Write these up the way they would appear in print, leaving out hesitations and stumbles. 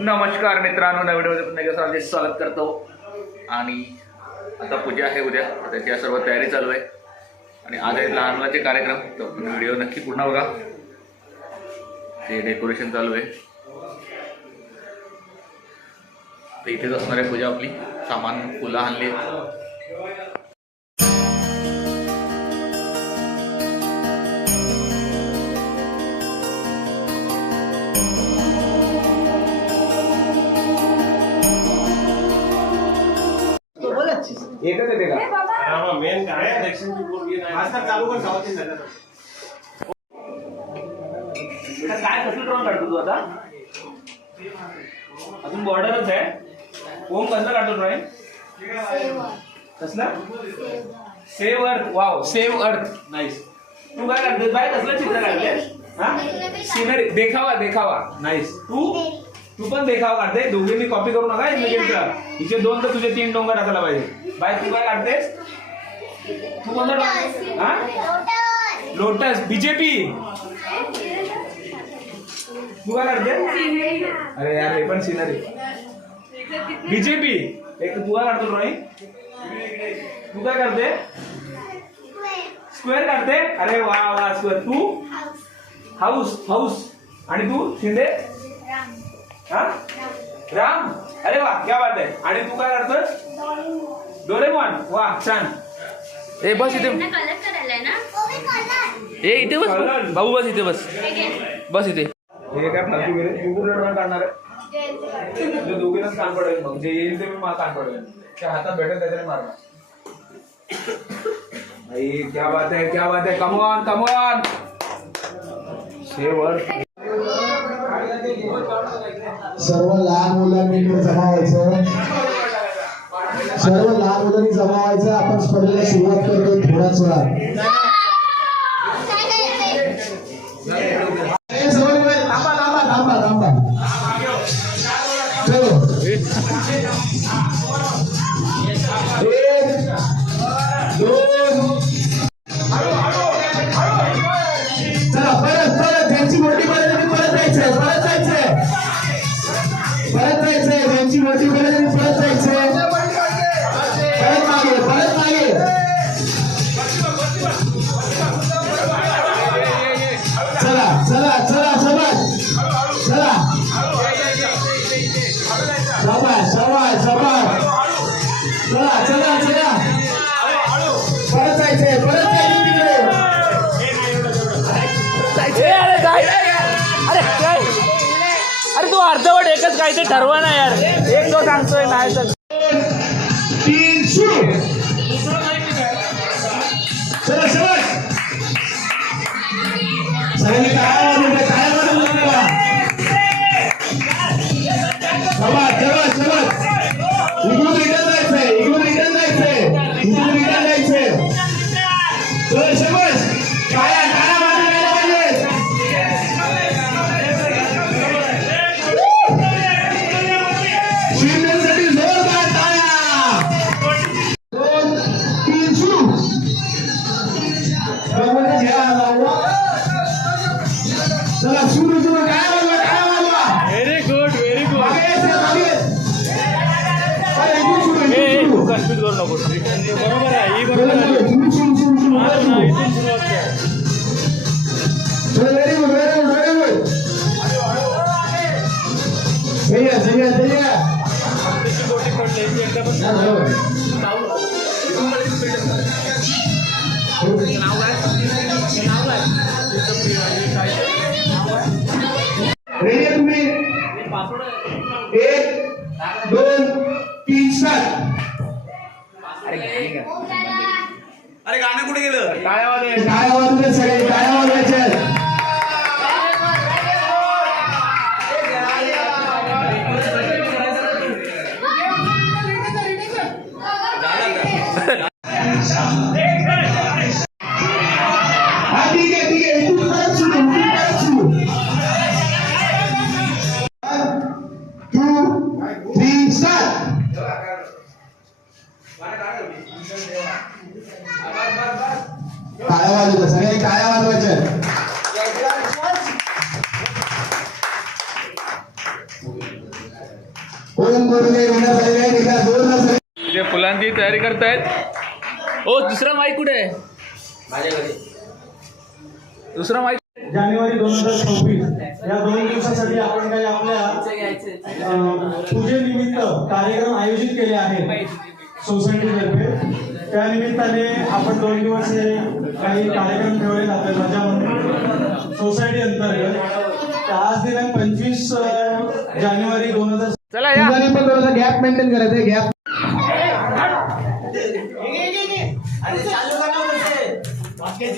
नमस्कार मित्रांनो, नवीन व्हिडिओमध्ये पुन्हा स्वागत करतो. आणि आता पूजा आहे उद्या, त्याची सर्व तयारी चालू आहे. आणि आज आहे लहान मुलाचे कार्यक्रम, तो व्हिडिओ नक्की पूर्ण बघा. ते डेकोरेशन चालू आहे. तर इथेच असणार आहे पूजा आपली. सामान फुलं आणली. एकच येते का? मेन काय आहे इलेक्शनची पोरगी नाही. आज तर चालू कर गावातील झालं. काय कसलं ड्रॉइंग काढतो तू आता? अजून बॉर्डरच आहे. ओम कसलं काढतो ड्रॉइंग? कसला? सेव्ह अर्थ. वाव, सेव्ह अर्थ. नाईस. तू काय काढतोय? बाय कसलं चित्र काढले? हा, सिनरी. देखावा देखावा. नाईस. तू पण देखावा काढते. दोघींनी कॉपी करू नका एकमेकींचा. हिचे 2 तर तुझे 3 डोंगर टाकायला पाहिजे. बाय तू काय काढतेस? तू कोणता ड्रॉइंग? हा, लोटस. बीजेपी. तू काय काढते? अरे यार, हे पण सिनरी. बीजेपी. एक तू काय काढतो ड्रॉइंग? तू काय करते? स्क्वेअर काढते. अरे वा वा, स्क्वेअर. तू हाऊस. हाऊस. आणि तू शिंदे? हा, राम. अरे वा, क्या बात आहे. आणि तू काय करतोस? डोरेमॉन. वा, छान. ए बस इथे. ए इथे बस भाऊ, बस इथे बस. बस इथे. हे काय फालतू गेले? तू कुठे ड्रॉइंग काढणार आहे? दोघींनाच कान पडेल. मग जे येईल ते मी मला कान पडेल. त्या हातात भेटेल त्याच्याने मारणार. भाई क्या बात है, क्या बात है. Come on come on. शेवर. सर्व लहान मुलांनी इकडे जमा व्हायचं. सर्व लहान मुलांनी जमा व्हायचं. आपण स्पर्धेला सुरुवात करतो थोड्याच वेळात. थांबा थांबा. चलो. 1 2. चला परत परत. त्यांची मोठी परत जायचंय. परत जायचंय. परत जायचंय. त्यांची मोठी परत जायचंय. परत मागे. परत मागे. चला चला चला. चला शाबास शाबास शाबास. चला चला चला. परत जायचंय. परत जायचं तिकडे. अरे काय? अरे काय? अरे तू अर्धवट एकच काय ते ठरवा ना यार. एक तो सांगतोय नाही तर 3 सुरू. चला शाबास. सगळ्यांनी टाळ्या वाजवल्या. टाळ्या वाजवल्या. शाबास शाबास शाबास. इकडून रिटर्न जायचंय. इकडून रिटर्न जायचंय. इकडून रिटर्न जायचंय. चल शाबास. टाळ्या टाळ्या वाजवायला पाहिजे. शिवसेनेसाठी जोरदार टाळ्या. 2 3 सुरू. चला सुरू सुरू. काय वाजवा. काय वाजवा. Very good, very good. मागे यायचं. मागे. अरे इकडून सुरू. इकडून सुरू. कन्फ्यूज करू नको. बरोबर आहे, ही चला, बरोबर आहे. सुरू सुरू सुरू सुरू. इथून सुरुवात कर. Very good. Very good. Very good. सही आहे. सही आहे. सही आहे. त्याची गोटी पडली ती एकदा पण. हा, बरोबर. रेडी आहे तुम्ही? 1 2 3 स्टार्ट. अरे गाणं कुठे गेलं? टाळ्या वाजवल्या. सगळे टाळ्या वाजवायच्या. हा ठीक आहे. ठीक आहे. इथून परत सुरू. इथून परत सुरू. 1 2 3 स्टार्ट. टाळ्या वाजवल्या. सगळ्यांनी टाळ्या वाजवायच्या. ओम गुरुदेव विना झालेला आहे एका दोन नजर इथे फुलांची तयारी करतायत. ओ दुसरा माईक कुठे आहे? माझ्याकडे दुसरा माईक. जानेवारी 2026 या 2 दिवसासाठी आपण काही आपल्या पूजेनिमित्त कार्यक्रम आयोजित केले आहेत सोसायटीतर्फे. त्या निमित्ताने आपण 2 दिवस हे काही कार्यक्रम ठेवले जातात मजा म्हणून सोसायटी अंतर्गत. आज दिनांक 25 जानेवारी 2000. चला या. पण थोडासा गॅप मेंटेन करायचा आहे. गॅप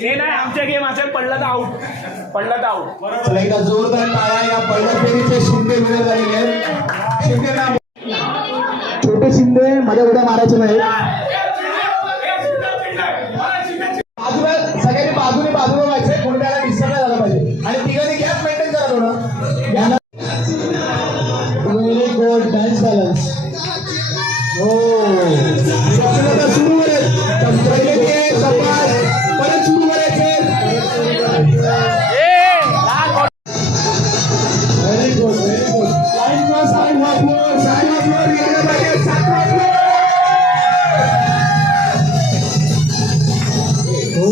हे नाही आमच्या गेम असेल. पडला तर आउट. पडला तर आउट. चला एका जोरदार टाळा या पहिल्या फेरीचे शिंदे विजय झालेले आहेत. शिंदे नाव छोटे शिंदे माझ्या उड्या मारायचे नाही. सगळ्यांनी बाजूने व्हायचे. कोणी त्याला डिस्टर्ब नाही झाला पाहिजे. आणि तिघांनी गॅप मेंटेन करा थोडं. Very good. Dance balance. हो सुरू परत सुरू करायचे. Very good very good. Line cross side वाजलो गेलं पाहिजे. 7 वाजलो. हो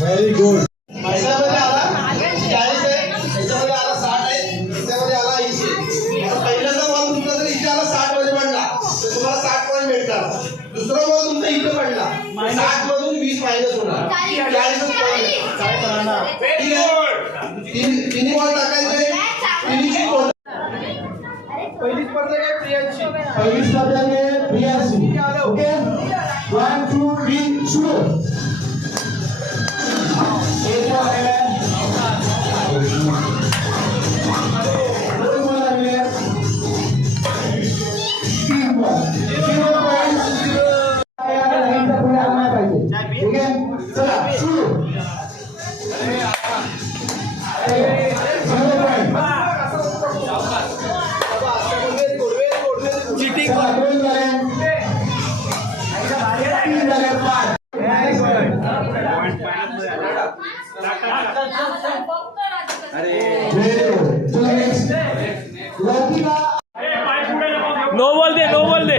व्हेरी गुड. याच्यामध्ये आला 40 आहे, याच्यामध्ये आला 60 आहे, याच्यामध्ये आला 80 आहे. पहिल्याचा बॉल तुमचा जर इथे आला 60 मध्ये पडला तर तुम्हाला 60 पॉईंट भेटतात. दुसरा बॉल तुमचा इथे पडला 60 मधून 20 मायनस होणार. 40 पॉईंट काय करणार. तिन्ही बॉल टाकायचे. तिन्ही बॉल पहिली स्पर्धा काय प्रियांशी. पहिली स्पर्धा आहे प्रियांशी. ओके 1 2 3 सुरू. एक बॉल आहे. दोन बॉल आहे. 3 बॉल. 0 पॉइंट. लाईनच्या पुढे आला नाही पाहिजे. ठीक आहे चला सुरू. 0 पॉइंट. चिटिंग. चला 2 झाले. 3 झाले. 5. नो बॉल दे. नो बॉल दे.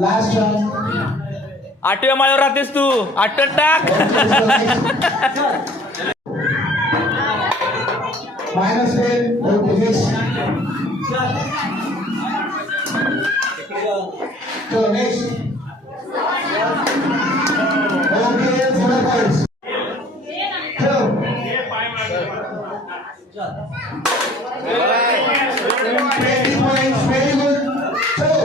Last chance. 8व्या माळ्यावर राहतेस तू. 8 टाक. -10. ओके चलो नेक्स्ट. Okay 0 points. चलो 20 points. Very good. चलो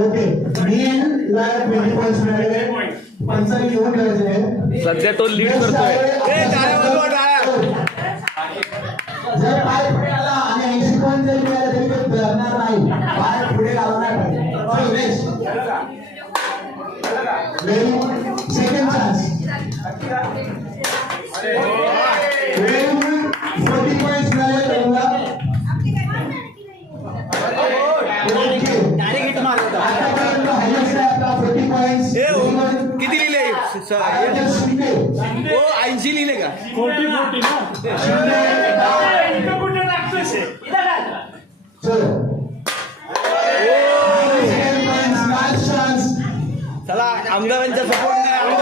ओके नीलला 20 पॉइंट्स मिळाले. पंचांनी घेऊन ठेवायचे. सध्या तो लीड करतोय. जर पाय पुढे आला आणि 80 पॉइंट जर मिळाले तरी तो धरणार नाही. पाय पुढे लावला नाही पाहिजे. चलो next. Very second chance. Very good. 40 points मिळाले त्याला. आतापर्यंत हायेस्ट आहे आपला 40 पॉइंट्स. किती लिहिले. 80 लिहिले का. 40 ना. चलो लास्ट चान्स. चला आमदारांचा सपोर्ट नाही.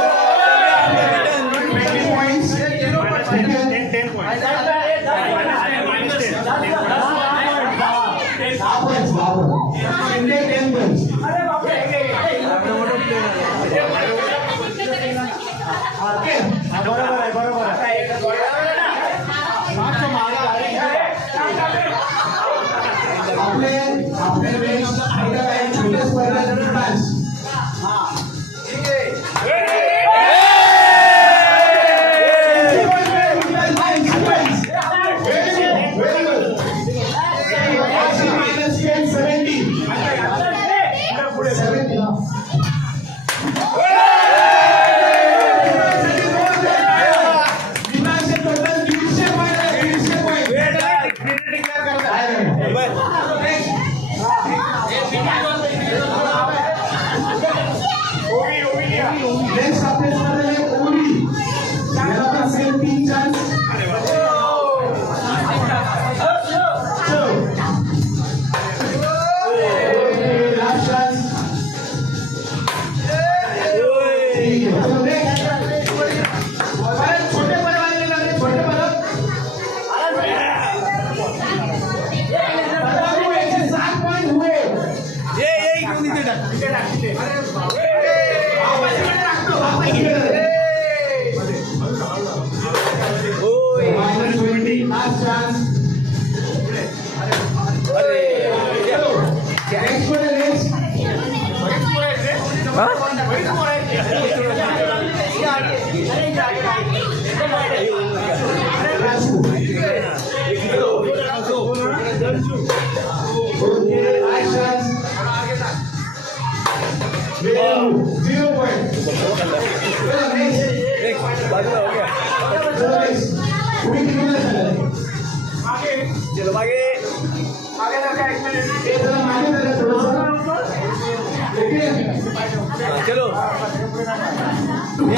20 points. 10 points. 10 points. बरोबर आहे. आपले वेळेस छोटे स्पर्धा नेक्स्ट आपल्या स्पर्धेत ओरी याला पण सेम 3 चान्स लास्ट चान्स छोटे पद वाले लागले छोटे पद 7 पॉइंट हुए minus 20 last chance next one next last chance 0 point चलो मागे चलो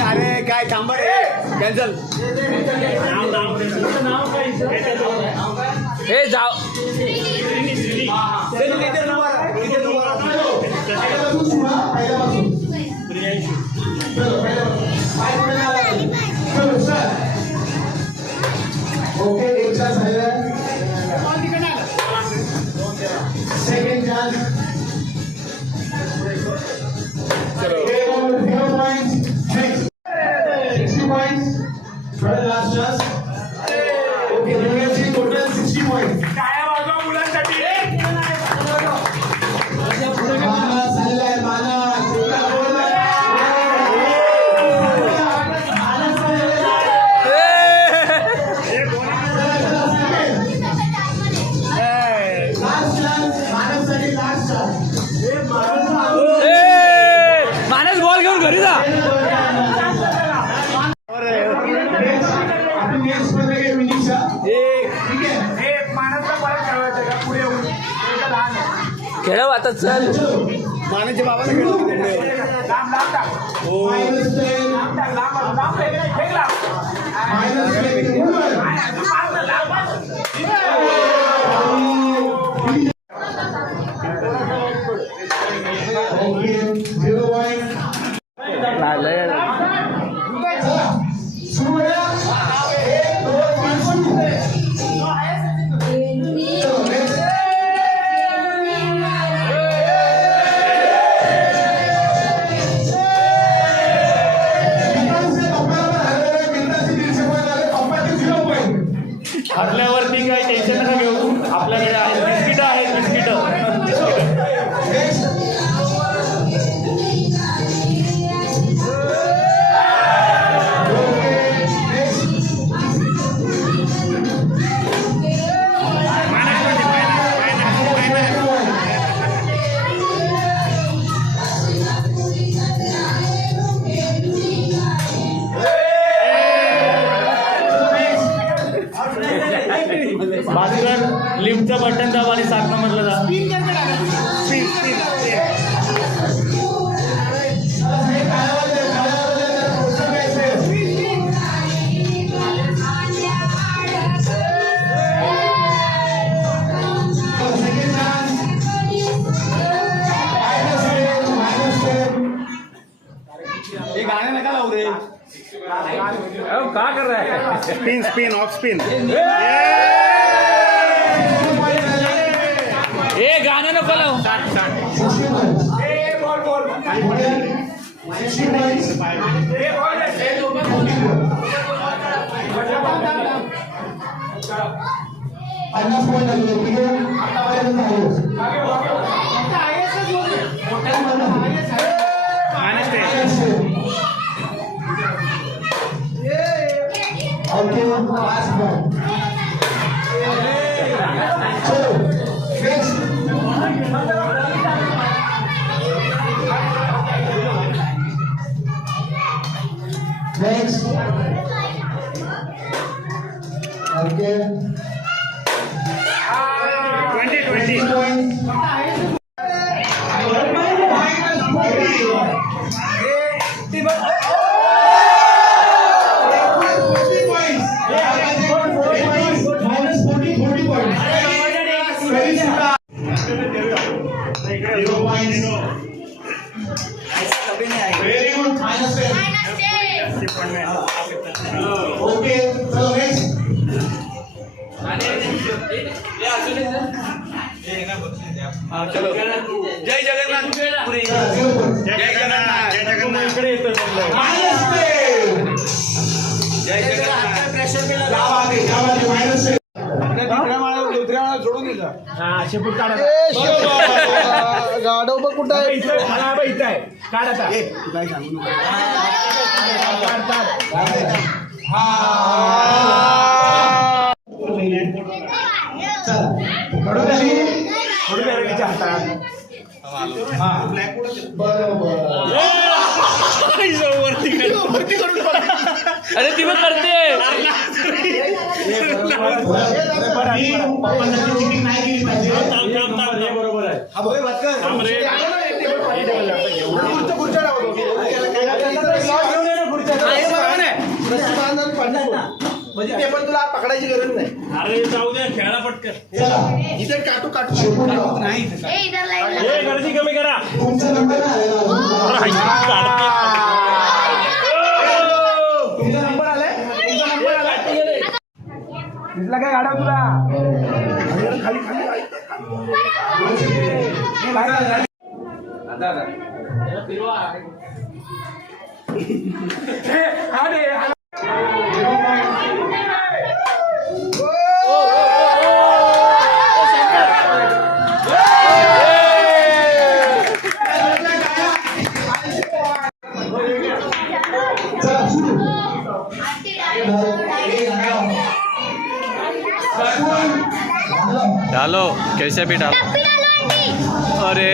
अरे काय थांबा रे कॅन्सल हे जाओ ओके एक चान्स झालेला आहे सेकंड चान्स चलो 0 points next 60 points for the last chance okay दोघांची टोटल 60 पॉइंट्स टाळ्या वाजवा मुलांसाठी मानस झालेला आहे मानस मानस बॉल घेऊन घरी जा खेळव आता चल मानाच्या बाबाला हरल्यावरती काही टेन्शन नका घेऊ आपल्याकडे आहे बिस्किट आहेत बिस्किट बाजूकर लिफ्टचं बटन दाब आणि 7 नंबरला जा स्पिन स्पिन ये गाने नका लावू रे का कर रहा है स्पिन स्पिन ऑफ स्पिन ए गाणं नको लावू पन्नास पॉइंट झाले ठीक आहे ओके लास्ट पॉइंट चलो next next okay 20 20 point minus 10. Okay चलो नेक्स्ट. चलो जय जगन्नाथ. जय जगन्नाथ. जय जगन्नाथ. इकडे येतं सगळं. मायनस 10. जय जगन्नाथ. क्या बात है मायनस 10. हा शेपूट काढा. गाडव बघ कुठं आहे. इथं आहे काढ आता. कडू कशी थोडी वेळ हातात. अरे ती मग करते. चिटिंग नाही केली पाहिजे. बरोबर आहे. म्हणजे ते पण तुला पकडायची गरज नाही. अरे जाऊ दे खेळा पटकन. चला इथे काटू काटू शेपूट लावा. हे गर्दी कमी करा. तुमचा नंबर आलेला. तुमचा नंबर आलाय. दिसला काय गाडा तुला. खाली खाली चला सुरू. डालो कैसे भी डालो. अरे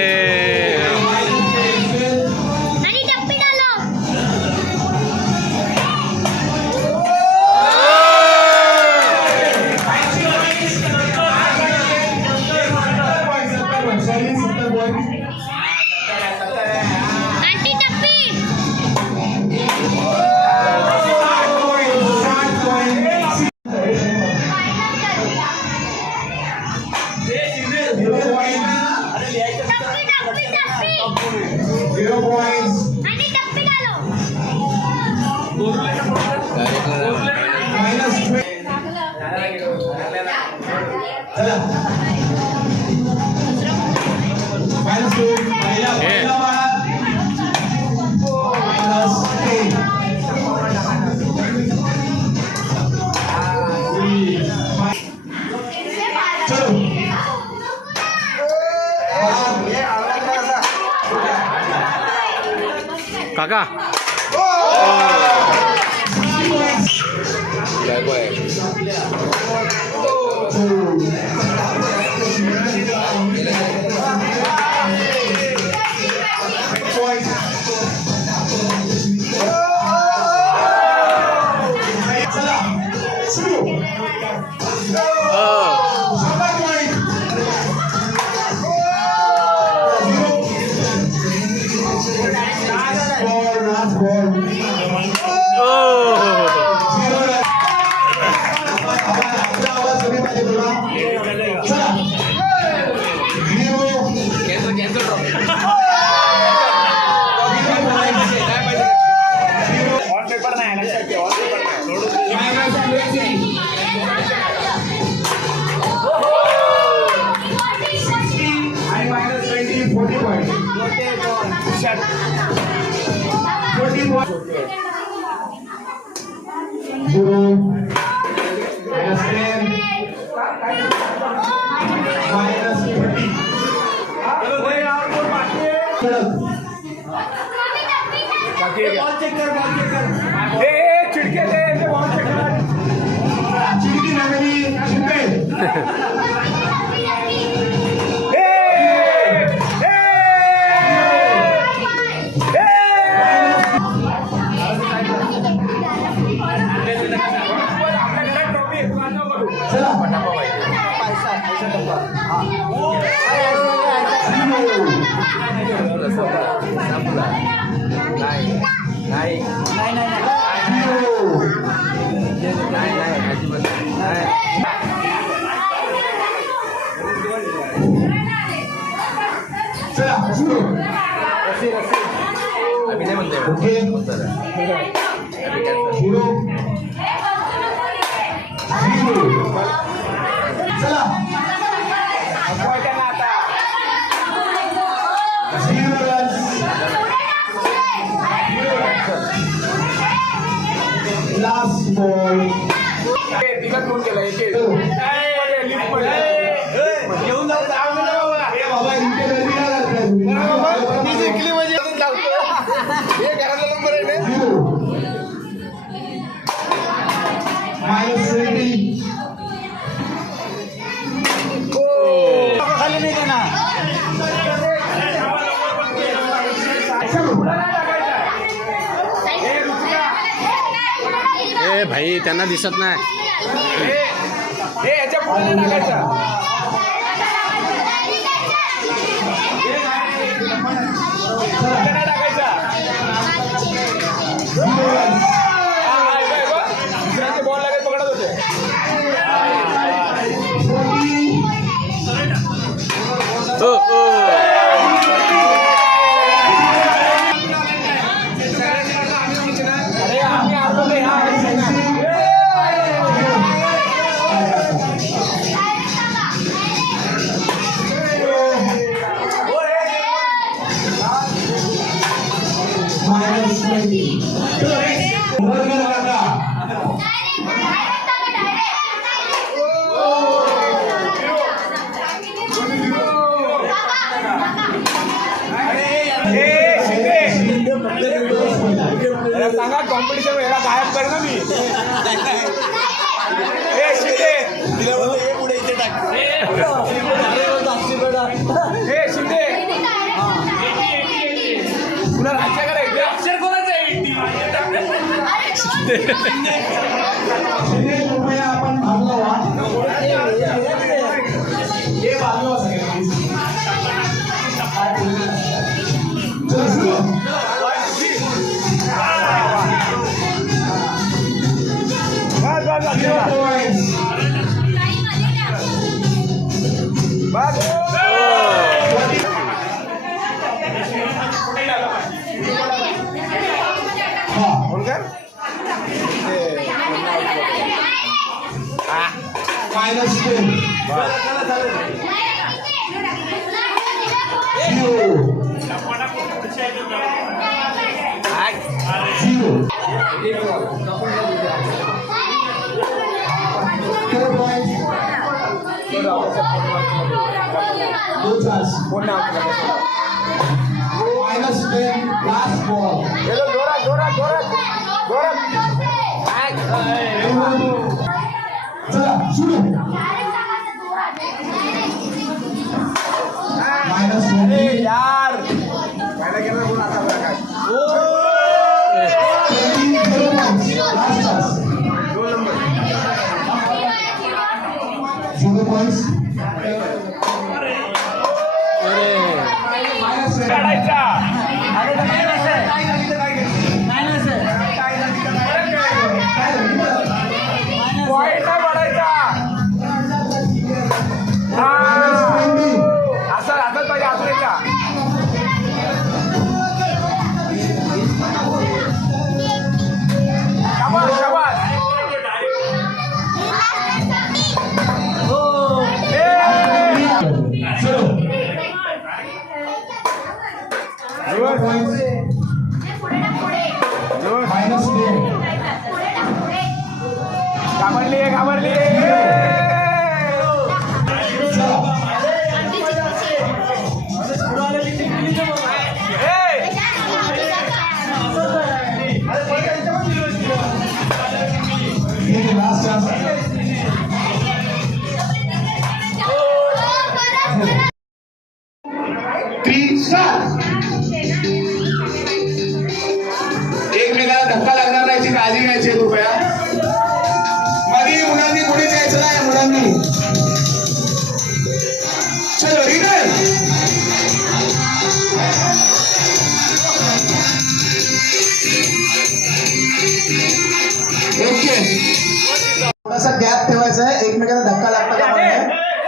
काका ओके झिरो चला लास्ट बॉल घेऊन जाऊ बाबा इथे गर्दी काय करताय खाली नाही देणार ए भाई त्यांना दिसत नाही. हे याच्या पुढे नाही टाकायचं. इथे नाही टाकायचा. दुसऱ्याचे बॉल लागेल पकडत होते. अरे आम्ही आलो नाही हा. सांगा कॉम्पिटिशन याला गायब कर ना मी. हे शिंदे हे शिंदे तुला राज्य करायचं अक्षर कोणाचं कृपया आपण थांबलो हे बाजूला मायनस 10 माइनस 10 लास्ट बॉल जोरात जोरात जोरात जोरात. चला सुरू मायनस यार झिरो पॉईंट्स काढायचा. पॉईंट नाही पडायचा. असं असंच पाहिजे असं नाही का. शाबास शाबास. मायनस 10 घाबरली घाबरली. लास्ट चान्स एकमेकाला धक्का लागणार नाही याची काळजी घ्यायची कृपया. मध्ये मुलांनी पुढे जायचं नाही मुलांनी. चलो रिटर्न ओके. थोडासा गॅप ठेवायचा आहे एकमेकाला धक्का लागता कामा नये.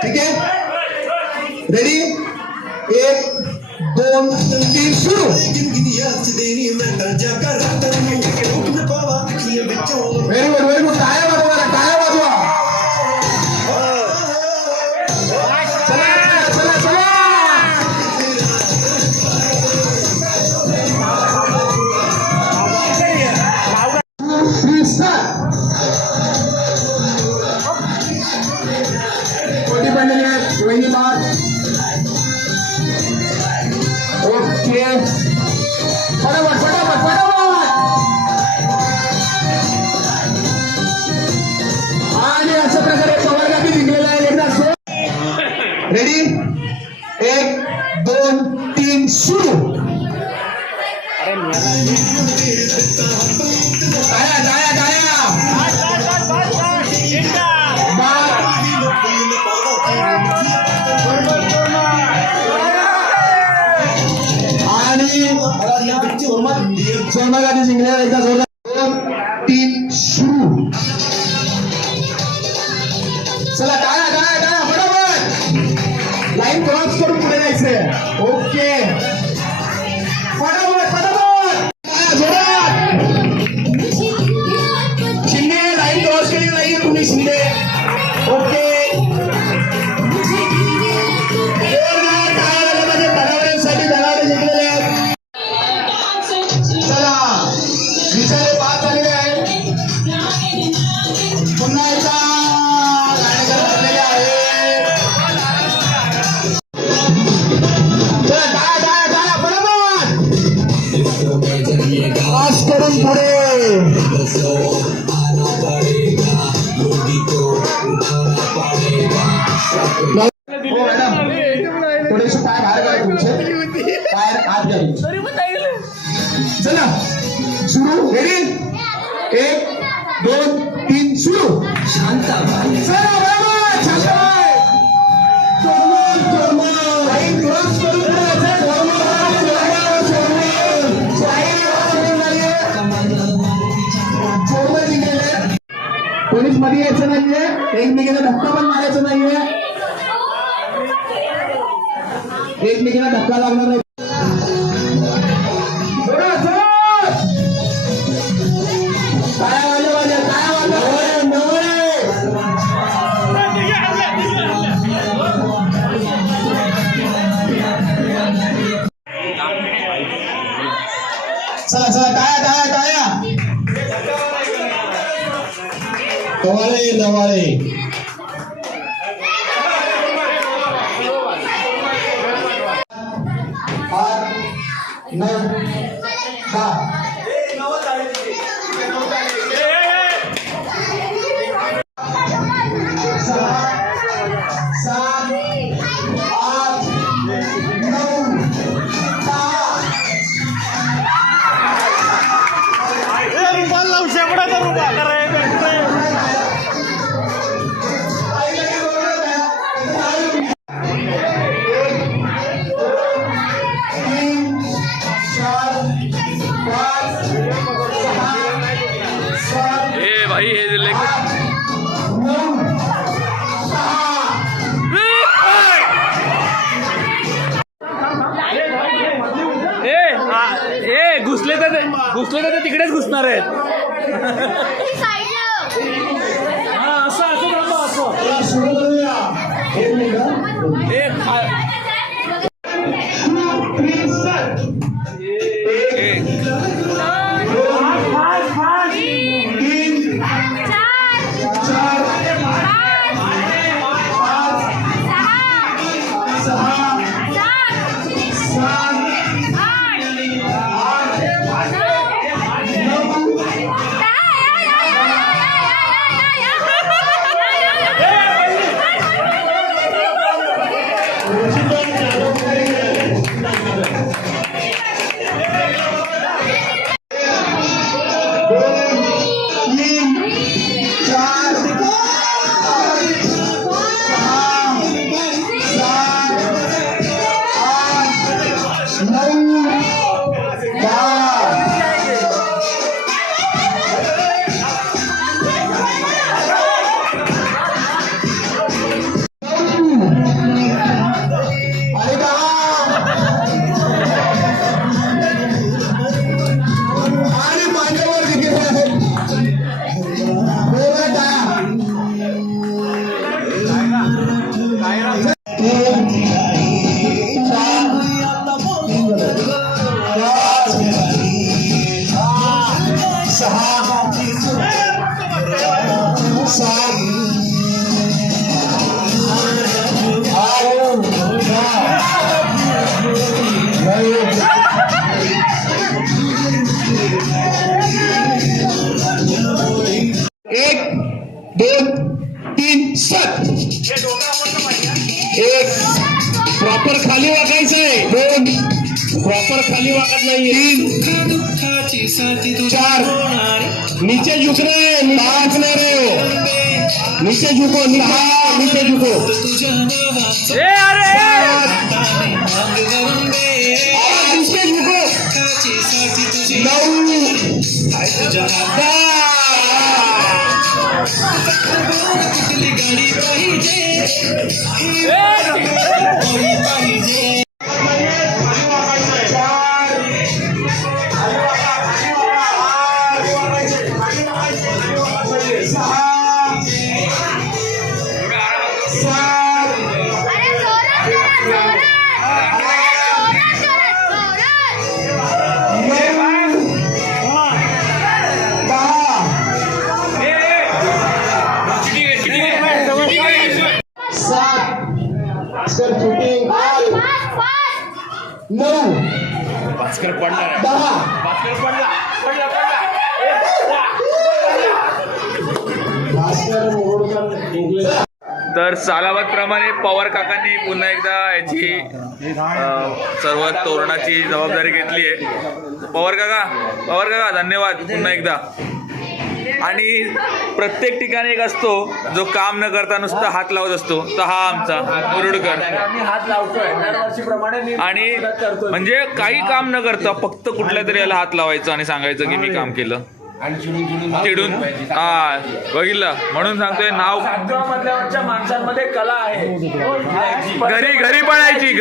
ठीक आहे रेडी 1 2 2 3 सुरू व्हेरी गुड टाळ्या वाजवा टाळ्या वाजवा चला चला चला कोटी पडलेली आहेत वहिनी बाद ओके फटाफट फटाफट फटाफट आणि अशा प्रकारे पवारगावी जिंकलेला आहे एकदा रेडी 1 2 3 सुरू टाळ्या टाळ्या टाळ्या आणि सोनगादी जिंकलेला एकदा जोरदार 2 3 सुरू चला टाळ्या टाळ्या टाळ्या फटाफट लाईन क्रॉस करून पुढे जायचंय ओके फटाफट फटाफट टाळ्या जोरात शिंदे लाईन क्रॉस केली नाही तुम्ही शिंदे ओके जोरदार टाळ्या झाल्या पाहिजे धनावड्यांसाठी धनावडे जिंकलेले आहेत चला विचारे पास झालेले आहे पुन्हा एकदा गाणेकर ठरलेले आहेत चला टाळ्या टाळ्या टाळ्या पटापट पास करून पुढे हो मॅडम थोडेसे पाय बाहेर काढा तुमचे पाय आत घ्या चला सुरू रेडी 1 2 3 सुरू शांताबाई चला बरोबर शांताबाई चोरमोर लाईन क्रॉस करून पुढे चोरमोर जिंकलेले कोणीच मध्ये यायचं नाहीये एकमेकीला धक्का पण मारायचं नाहीये एकमेकीला धक्का लागणार नाही काय वाजव वाजव काय वाजव चला चला टाळ्या टाळ्या टाळ्या नवाळे नवाळे 9 10 भाई हे लेक घुसले तर तिकडेच घुसणार आहेत असं असं 3 4 नीचे झुकना है, नाचना रे हो, नीचे झुको, नीचे झुको, अरे नीचे झुको, 9 तर सालाबाद प्रमाणे पवार काकांनी पुन्हा एकदा याची सर्व तोरणाची जबाबदारी घेतली आहे. पवार काका धन्यवाद पुन्हा एकदा. आणि प्रत्येक ठिकाणी एक असतो जो काम न करता नुसता हात लावत असतो, तर हा आमचा मुरुडकर. हात लावतोय दरवर्षीप्रमाणे आणि म्हणजे काही काम न करता फक्त कुठल्या तरी याला हात लावायचं आणि सांगायचं की मी काम केलं. चिडून हा बघितलं म्हणून सांगतोय. नाव मधल्यावरच्या माणसांमध्ये कला आहे. घरी पडायची.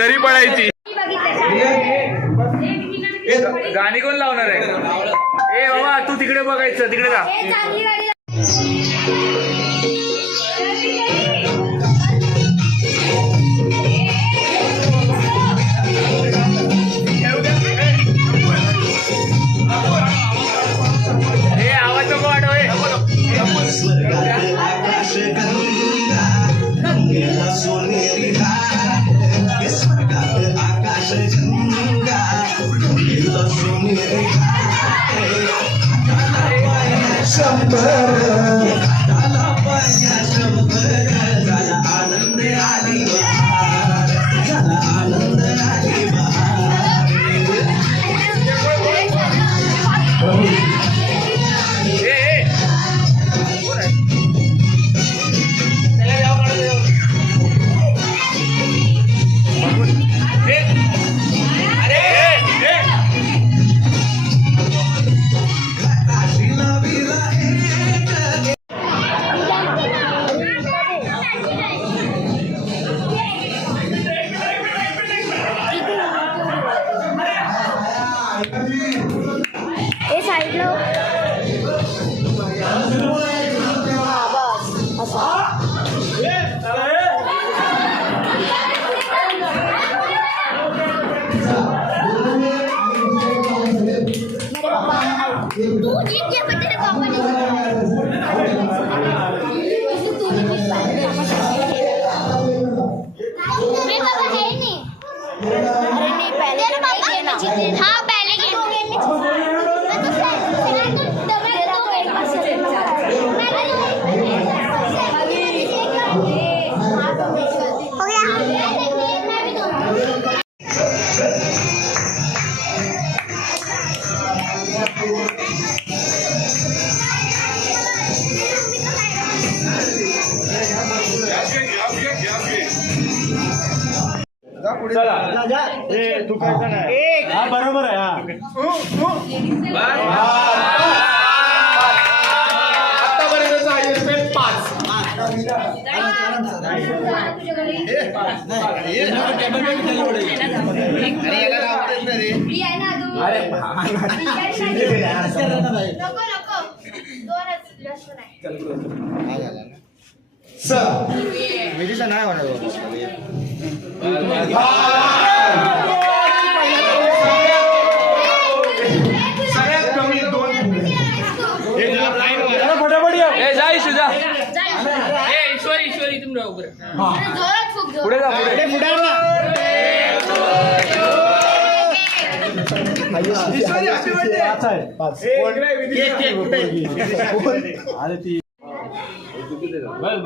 गाणी कोण लावणार आहे? ए बाबा तू तिकडे बघायचं, तिकडे जा. आवाज नको वाढव. हाँ पहले तू काय हा बरोबर आहे. आतापर्यंतचा ISPN 5. नाही होणार. सगळ्यात कमी 2 ईश्वरी पुढे जा अरे ती बस